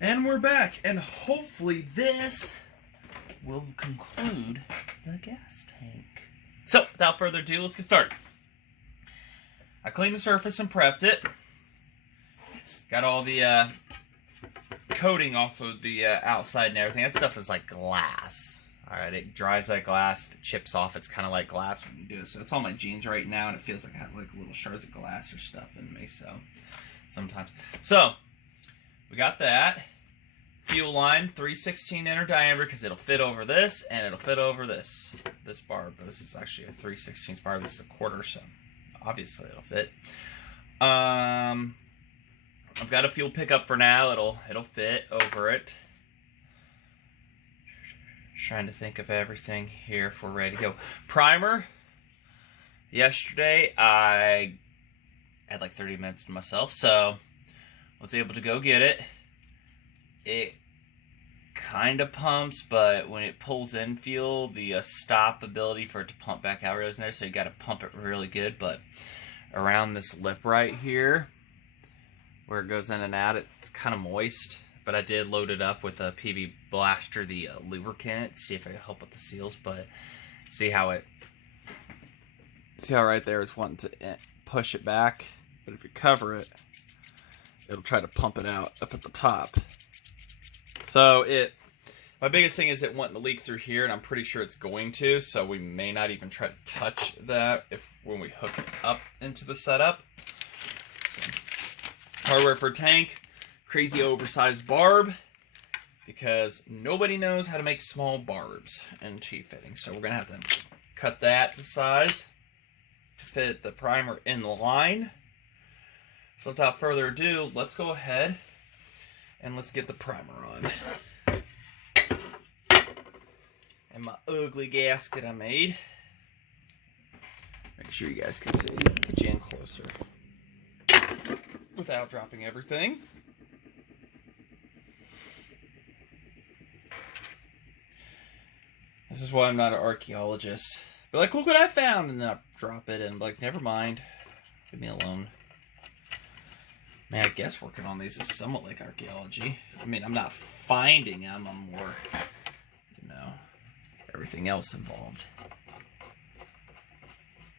And we're back, and hopefully this will conclude the gas tank. So, without further ado, let's get started. I cleaned the surface and prepped it. Got all the coating off of the outside and everything. That stuff is like glass. Alright, it dries like glass. If it chips off, it's kind of like glass when you do it. So it's on my jeans right now, and it feels like I have like little shards of glass or stuff in me, so sometimes. So, we got that. Fuel line, 3/16 inner diameter, because it'll fit over this, and it'll fit over this barb. But this is actually a 3/16 barb. This is a quarter, so obviously it'll fit. I've got a fuel pickup for now. It'll fit over it. Trying to think of everything here if we're ready to go. Primer. Yesterday I had like 30 minutes to myself, so I was able to go get it. It kind of pumps, but when it pulls in fuel, the stop ability for it to pump back out is in there, so you got to pump it really good. But around this lip right here, where it goes in and out, it's kind of moist. But I did load it up with a PB Blaster, the lubricant, see if it can help with the seals. But see how right there is wanting to push it back. But if you cover it, it'll try to pump it out up at the top. So my biggest thing is it wanting to leak through here, and I'm pretty sure it's going to, so we may not even try to touch that when we hook it up into the setup. Hardware for tank, crazy oversized barb, because nobody knows how to make small barbs and T-fittings, so we're going to have to cut that to size to fit the primer in the line. So without further ado, let's go ahead and let's get the primer on. And my ugly gasket I made. Make sure you guys can see. Get you in closer. Without dropping everything. This is why I'm not an archaeologist. But like, look what I found, and then I drop it, and I'm like, never mind. Leave me alone. Man, I guess working on these is somewhat like archaeology. I mean, I'm not finding them, I'm more, everything else involved.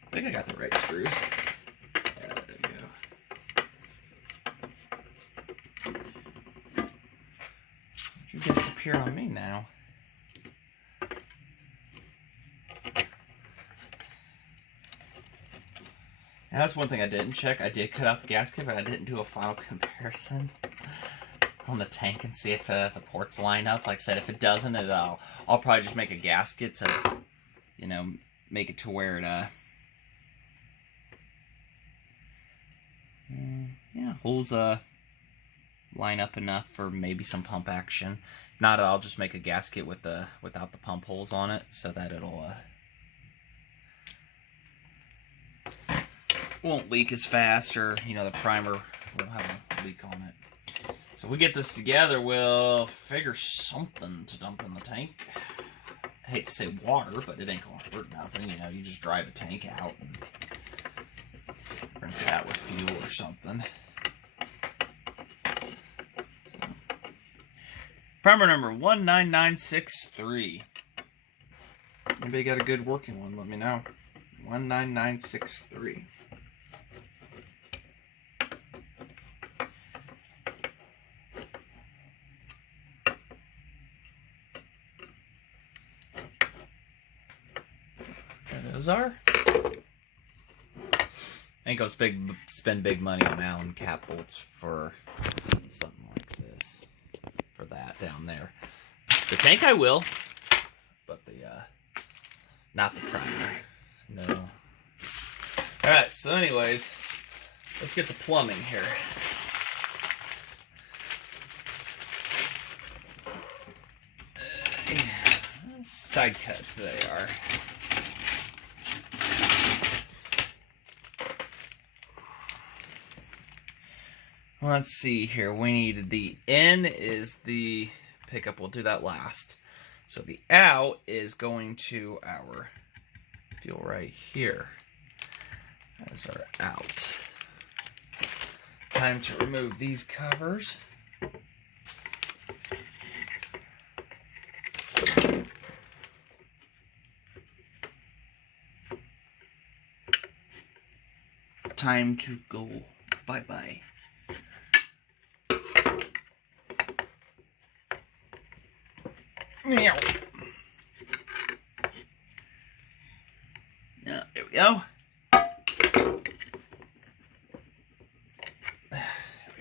I think I got the right screws. Yeah, there you go. You disappear on me now. And that's one thing I didn't check. I did cut out the gasket, but I didn't do a final comparison on the tank and see if the ports line up. Like I said, if it doesn't, I'll probably just make a gasket to, make it to where it, holes line up enough for maybe some pump action. If not, I'll just make a gasket without the pump holes on it, so that it'll won't leak as fast, or the primer won't have a leak on it. So if we get this together, we'll figure something to dump in the tank. I hate to say water, but it ain't gonna hurt nothing. You just dry the tank out and rinse it out with fuel or something. So, primer number 19963. Anybody got a good working one? Let me know. 19963. Those are. Ain't gonna spend big money on Allen cap bolts for something like this. For that down there. The tank I will, but not the primer. No. Alright, so anyways, let's get the plumbing here. Side cuts they are. Let's see here. We need the in is the pickup. We'll do that last. So the out is going to our fuel right here. That is our out. Time to remove these covers. time to go bye-bye. Meow. Now, there we go. There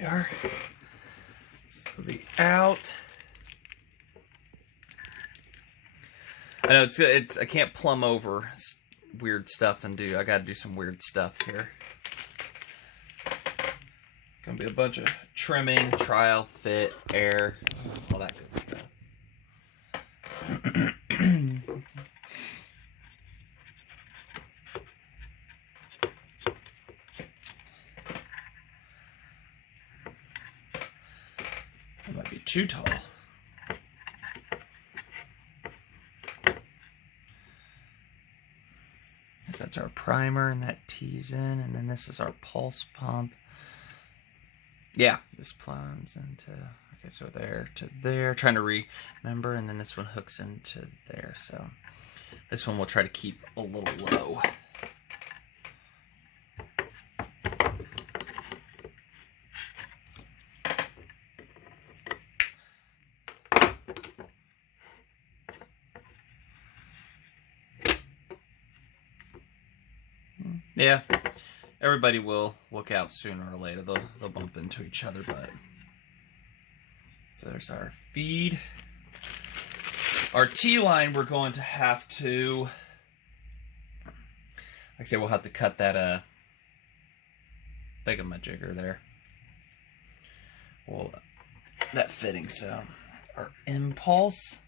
we are. So the out. I know it's I can't plumb over weird stuff and I gotta do some weird stuff here. Gonna be a bunch of trimming, trial, fit, air, all that good stuff. That might be too tall. So that's our primer, and that tees in, and then this is our pulse pump. Yeah, this plumbs into, okay, so there to there, trying to remember, and then this one hooks into there. So this one we'll try to keep a little low. Yeah, everybody will look out sooner or later. They'll bump into each other, but so there's our feed. Our T-line, we're going to have to, like I say, we'll have to cut that thingamajigger there. Well, that fitting. So our impulse.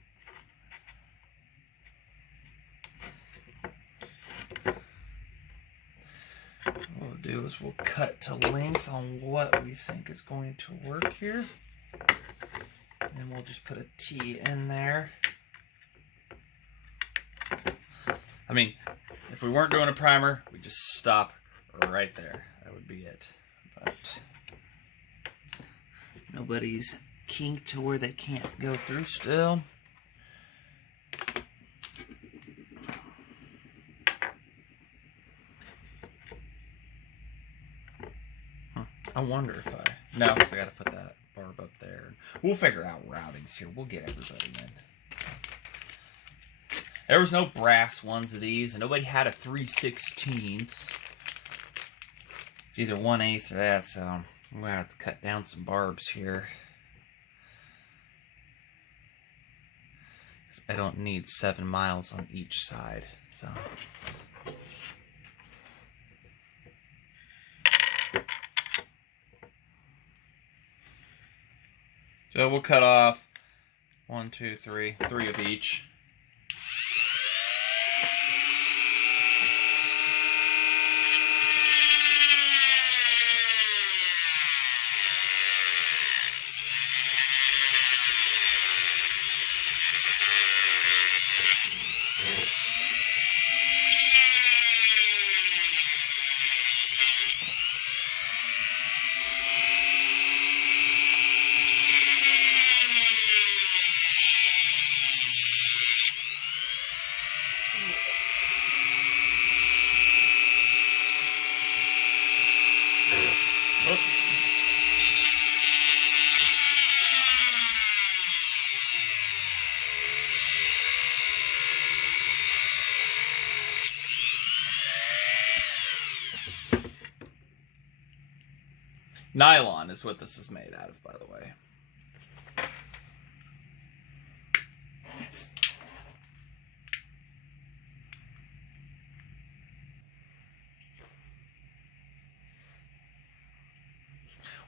What we'll do is we'll cut to length on what we think is going to work here. And we'll just put a T in there. I mean, if we weren't doing a primer, we'd just stop right there. That would be it. But nobody's kinked to where they can't go through still. I wonder if no, because I got to put that barb up there. We'll figure out routings here. We'll get everybody in. There was no brass ones of these, and nobody had a 3/16. It's either 1/8 or that, so I'm going to have to cut down some barbs here. I don't need 7 miles on each side, so... So we'll cut off 1, 2, 3 of each. Nylon is what this is made out of, by the way.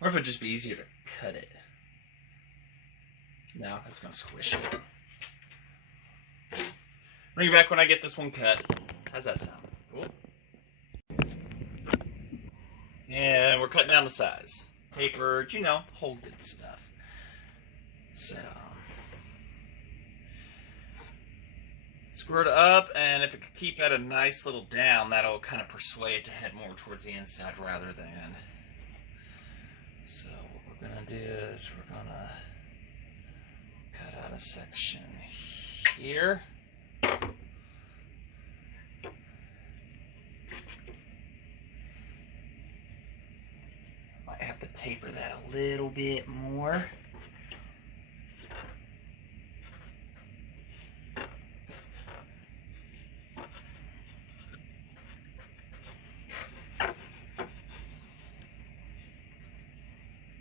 Or if it'd just be easier to cut it. No, that's going to squish it. Bring you back when I get this one cut. How's that sound? Cool. And we're cutting down the size. Tapered, you know, whole good stuff. So, screw it up, and if it could keep at a nice little down, that'll kind of persuade it to head more towards the inside rather than. So what we're going to do is we're going to cut out a section here. little bit more.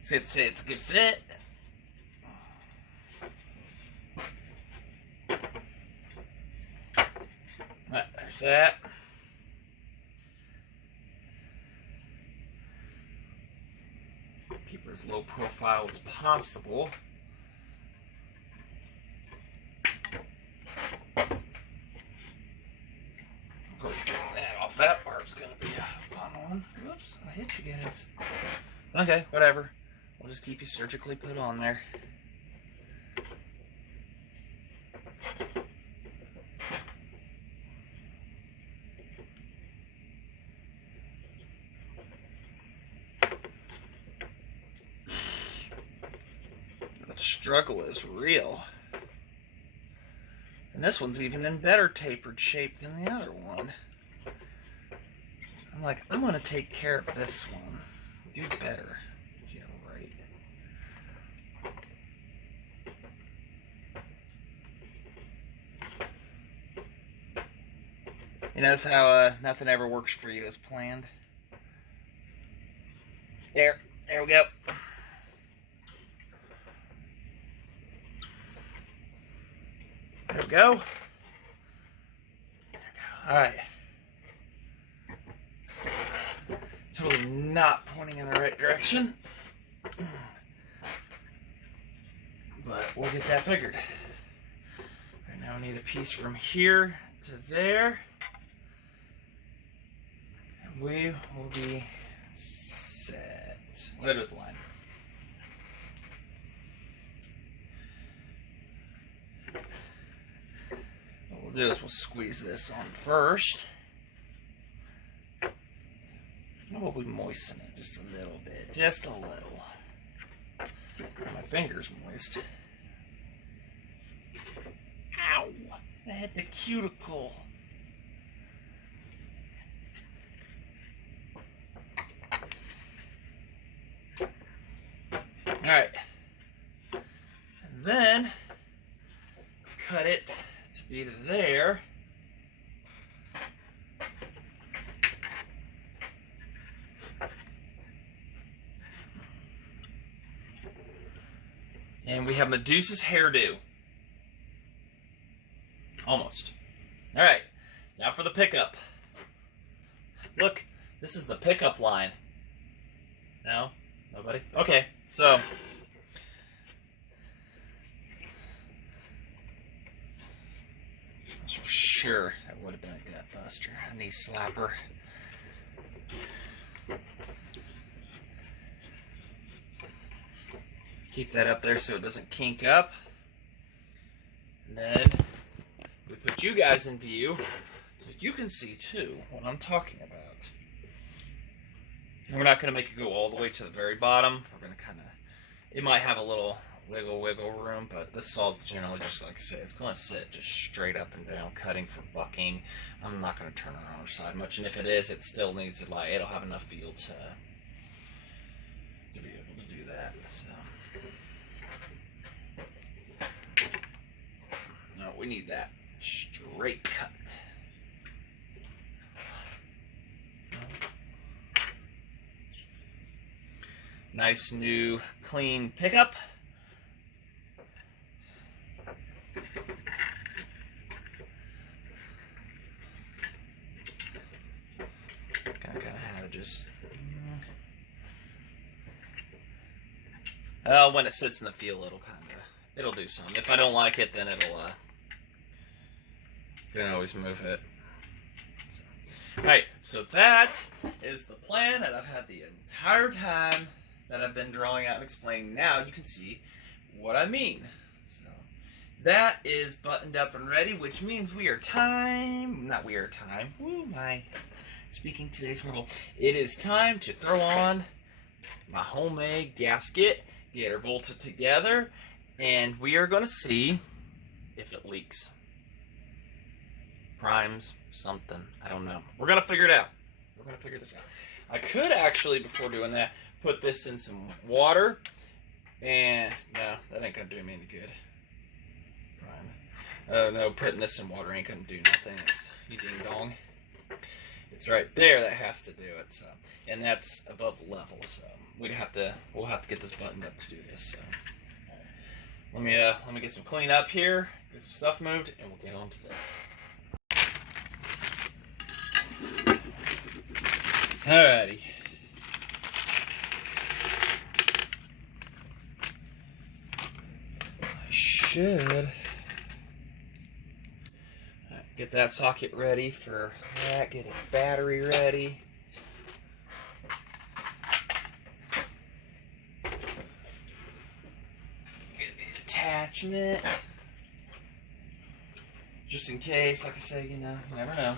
Say it's a good fit. Right, there's that. Keep it as low profile as possible. Of course, getting that off that barb's gonna be a fun one. Whoops, I hit you guys. Okay, whatever. We'll just keep you surgically put on there. The struggle is real. And this one's even in better tapered shape than the other one. I'm like, I'm going to take care of this one. Do better. Yeah, right. You notice how nothing ever works for you as planned? There we go. There we go. Alright. Totally not pointing in the right direction. But we'll get that figured. Right now we need a piece from here to there. And we will be set. What with the line? What we'll do is we'll squeeze this on first. And we'll be moistening it just a little bit. Just a little. My finger's moist. Ow! I hit the cuticle. Alright. And then cut it to be to there. And we have Medusa's hairdo. Almost. Alright, now for the pickup. Look, this is the pickup line. No? Nobody? Okay, so. That's for sure. That would have been a gut buster. A knee slapper. Keep that up there so it doesn't kink up. And then we put you guys in view so you can see too what I'm talking about. And we're not going to make it go all the way to the very bottom. We're going to kind of, it might have a little wiggle room, but this saw's generally just like I say, it's going to sit just straight up and down, cutting for bucking. I'm not going to turn it on the side much, and if it is, it still needs to it'll have enough feel to be able to do that. So. No, we need that straight cut. Nice new clean pickup. Kind of have it just. When it sits in the field, it'll do some. If I don't like it, then it'll. You can always move it. Alright, so that is the plan that I've had the entire time that I've been drawing out and explaining. Now you can see what I mean. So that is buttoned up and ready, which means Woo, my speaking today's horrible. It is time to throw on my homemade gasket, get her bolted together, and we are going to see if it leaks. Primes, something. I don't know. We're going to figure it out. We're going to figure this out. I could actually, before doing that, put this in some water. And no, that ain't gonna do me any good. Prime. No, putting this in water ain't gonna do nothing. It's you ding dong. It's right there that has to do it. So, and that's above level. So we'll have to get this buttoned up to do this. So let me get some clean up here, get some stuff moved, and we'll get on to this. Alrighty. Should get that socket ready for that, get a battery ready. Get the attachment. Just in case, like I say, you know, you never know.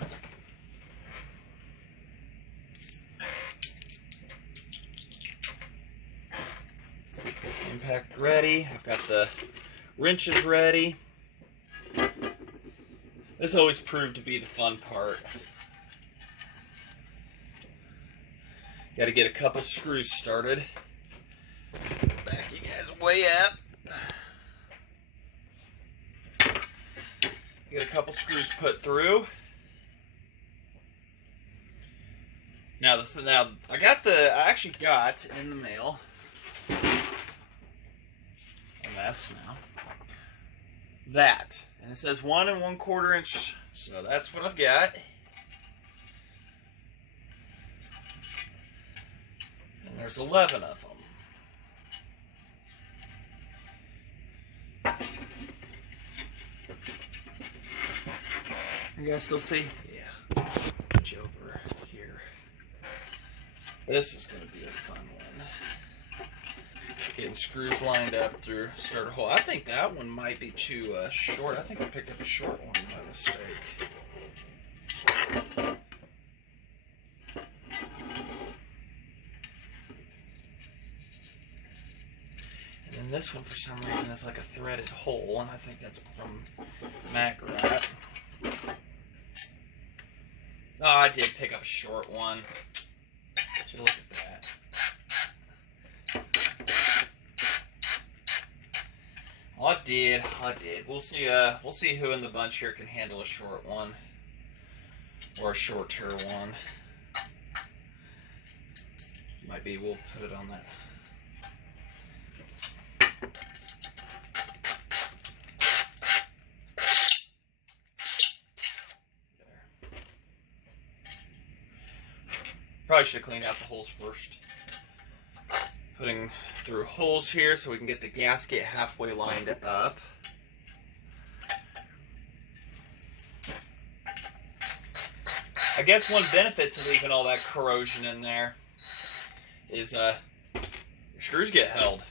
Impact ready. I've got the wrenches ready. This always proved to be the fun part. Got to get a couple screws started. Back you guys way up. Get a couple screws put through. Now I actually got in the mail a mess now. That, and it says 1 1/4 inch, so that's what I've got. And there's 11 of them. You guys still see? Yeah. Put you over here. This is going to be a fun one. Getting screws lined up through starter hole. I think that one might be too short. I think I picked up a short one by mistake. And then this one, for some reason, is like a threaded hole, and I think that's from McCulloch. Oh, I did pick up a short one. Should look at that. I did. We'll see who in the bunch here can handle a short one. Or a shorter one. Might be, we'll put it on that. There. Probably should have cleaned out the holes first. Putting through holes here so we can get the gasket halfway lined up. I guess one benefit to leaving all that corrosion in there is your screws get held.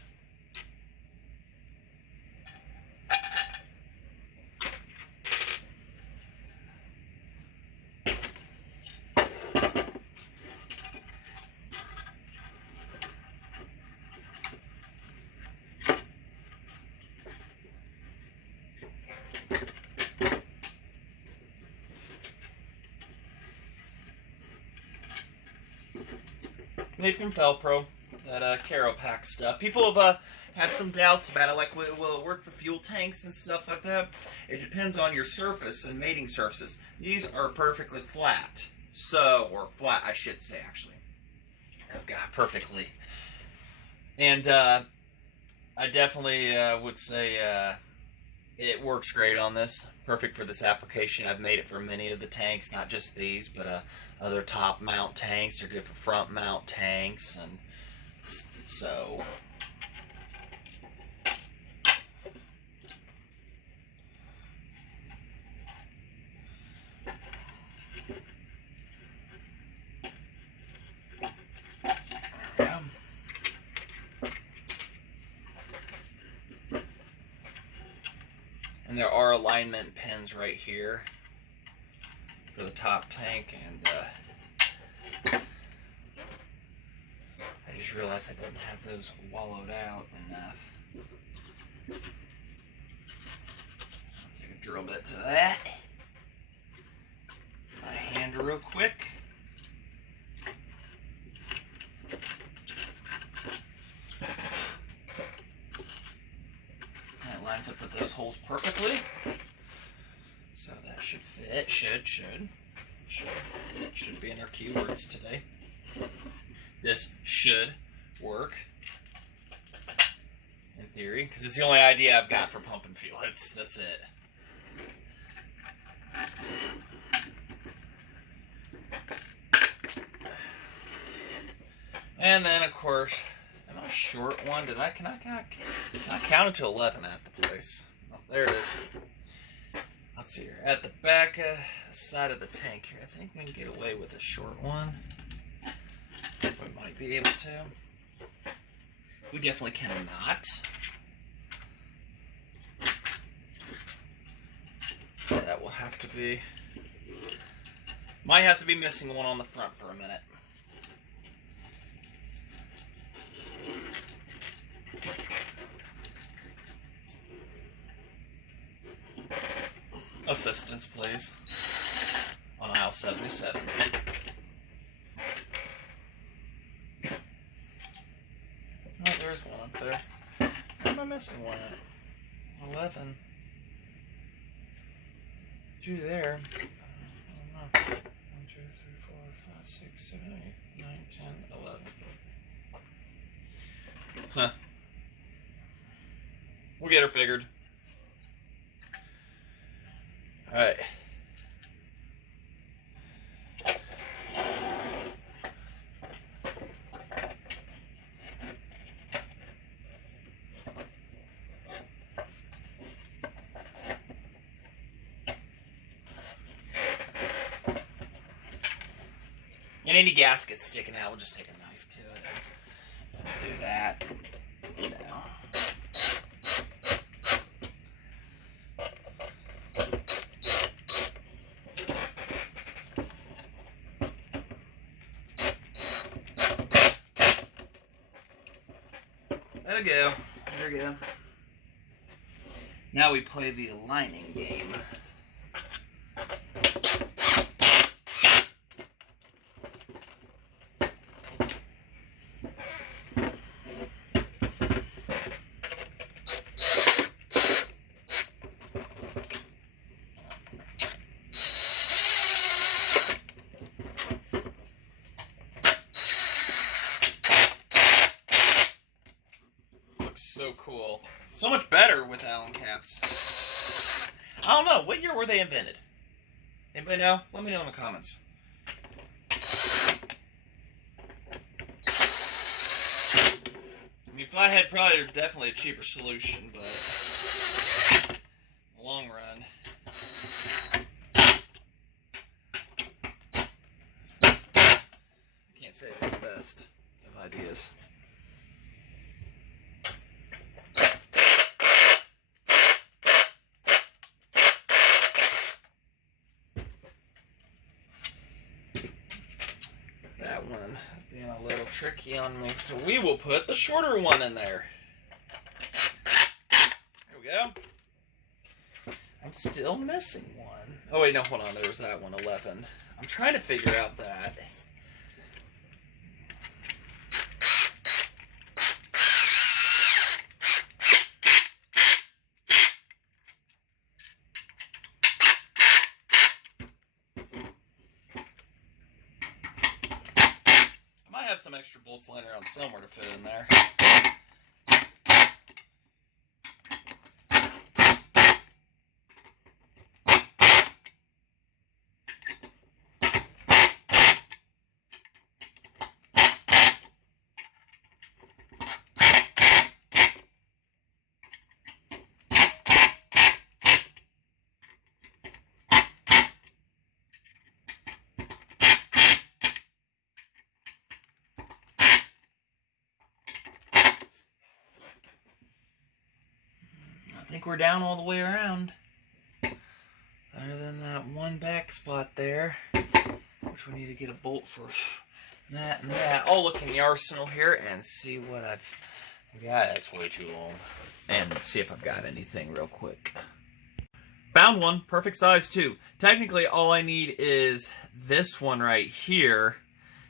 Made from Velcro, that Caro Pack stuff. People have had some doubts about it, like, will it work for fuel tanks and stuff like that? It depends on your surface and mating surfaces. These are perfectly flat. So, or flat, I should say, actually. Because, God, perfectly. And I definitely would say it works great on this. Perfect for this application. I've made it for many of the tanks, not just these, but other top mount tanks. They're good for front mount tanks, and so yeah. And there are alignment pins right here for the top tank, and I just realized I didn't have those wallowed out enough. I'll take a drill bit to that. My hand real quick. That lines up with those holes perfectly. So that should fit. Should be in our keywords today. This should work. In theory, because it's the only idea I've got for pump and fuel. That's it. And then, of course, am I a short one? Can I count it to 11 at the place? Oh, there it is. Let's see here. At the back side of the tank here, I think we can get away with a short one. We might be able to. We definitely cannot. So that will have to be... Might have to be missing one on the front for a minute. Assistance, please. On aisle 77. Oh, there's one up there. Where am I missing one at? 11. 2 there. I don't know. 1, 2, 3, 4, 5, 6, 7, 8, 9, 10, 11. Huh. We'll get her figured. Alright. And any gasket sticking out, we'll just take a knife to it and do that. Now. There we go. There we go. Now we play the aligning game. So cool. So much better with Allen caps. I don't know. What year were they invented? Anybody know? Let me know in the comments. I mean, flathead probably are definitely a cheaper solution, but in the long run. I can't say it's the best of ideas. That one being a little tricky on me, so we will put the shorter one in there. There we go. I'm still missing one. Oh wait, no, hold on. There's that one, 11. I'm trying to figure out that. Have some extra bolts laying around somewhere to fit in there. I think we're down all the way around. Other than that one back spot there, which we need to get a bolt for that and that. I'll look in the arsenal here and see what I've got. That's way too long. And see if I've got anything real quick. Found one. Perfect size too. Technically, all I need is this one right here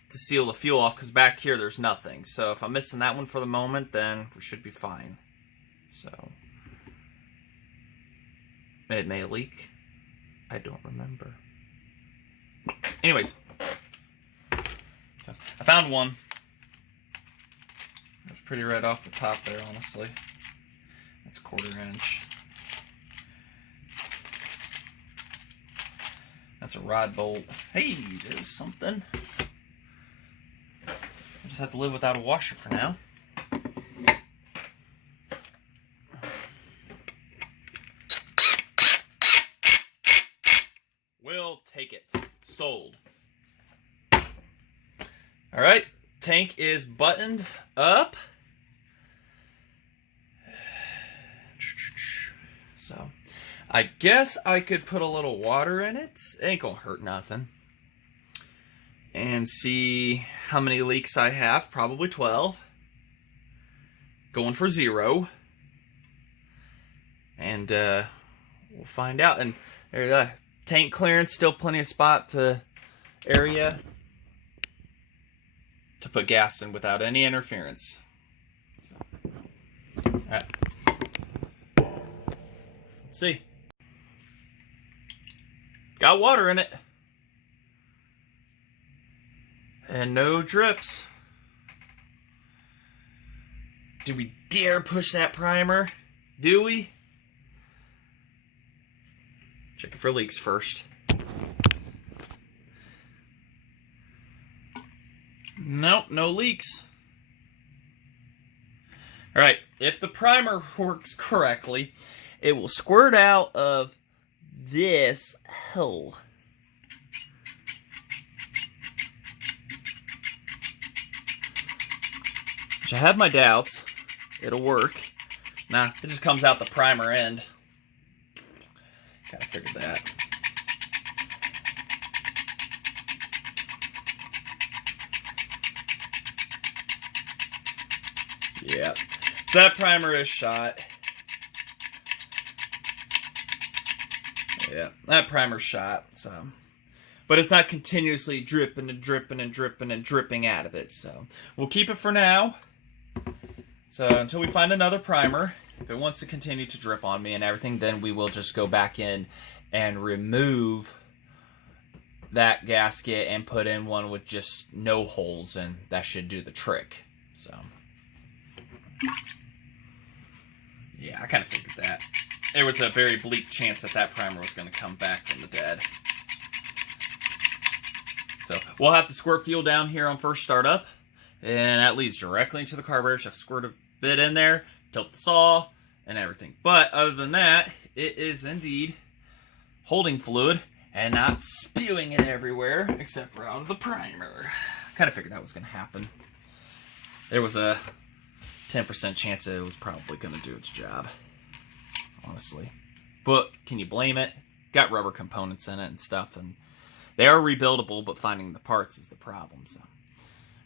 to seal the fuel off, because back here there's nothing. So if I'm missing that one for the moment, then we should be fine. So It may leak. I don't remember. Anyways, so I found one. It was pretty red off the top there, honestly. That's 1/4 inch. That's a rod bolt. Hey, there's something. I just have to live without a washer for now. We'll take it. Sold. Alright, tank is buttoned up. So, I guess I could put a little water in it. It ain't gonna hurt nothing. And see how many leaks I have. Probably 12. Going for 0. And we'll find out. And there's a tank clearance. Still plenty of spot to area to put gas in without any interference. So, all right. Let's see. Got water in it. And no drips. Do we dare push that primer? Do we? Checking for leaks first. Nope, no leaks. Alright, if the primer works correctly, it will squirt out of this hole. Which I have my doubts. It'll work. Nah, it just comes out the primer end. Gotta figure that. Yeah. So that primer is shot. Yeah, that primer's shot, so. But it's not continuously dripping and dripping and dripping and dripping out of it, so. We'll keep it for now. So until we find another primer, if it wants to continue to drip on me and everything, then we will just go back in and remove that gasket and put in one with just no holes, and that should do the trick. So, yeah, I kind of figured that. There was a very bleak chance that that primer was going to come back from the dead. So we'll have to squirt fuel down here on first startup, and that leads directly into the carburetor. So squirt a bit in there, tilt the saw, and everything. But other than that, it is indeed holding fluid and not spewing it everywhere, except for out of the primer. Kind of figured that was going to happen. There was a 10% chance that it was probably going to do its job, honestly. But can you blame it? Got rubber components in it and stuff, and they are rebuildable, but finding the parts is the problem. So,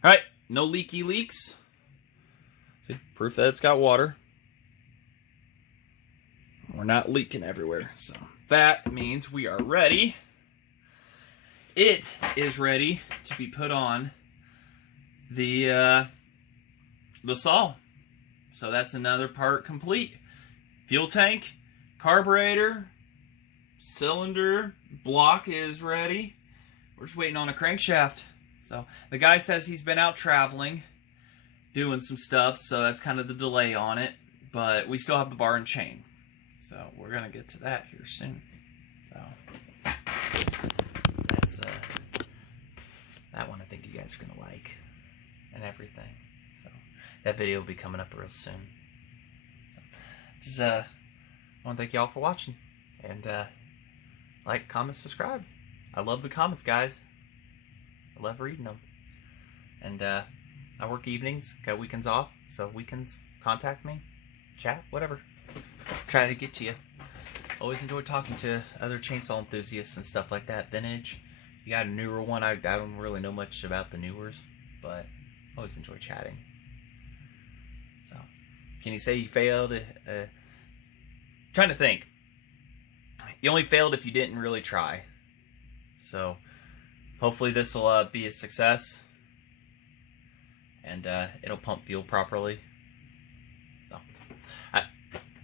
all right, no leaky leaks. See, proof that it's got water. We're not leaking everywhere, so that means we are ready. It is ready to be put on the saw. So that's another part complete. Fuel tank, carburetor, cylinder, block is ready. We're just waiting on a crankshaft. So the guy says he's been out traveling, doing some stuff, so that's kind of the delay on it. But we still have the bar and chain. So we're going to get to that here soon. So that's that one I think you guys are going to like and everything. So that video will be coming up real soon. So, I want to thank you all for watching. And like, comment, subscribe. I love the comments, guys. I love reading them. And I work evenings, got weekends off. So weekends, contact me, chat, whatever. Try to get to you. Always enjoy talking to other chainsaw enthusiasts and stuff like that. Vintage. You got a newer one. I don't really know much about the newers, but I always enjoy chatting. So, can you say you failed? Trying to think. You only failed if you didn't really try. So, hopefully this will be a success. And it'll pump fuel properly. So, I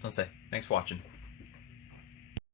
want to say, thanks for watching.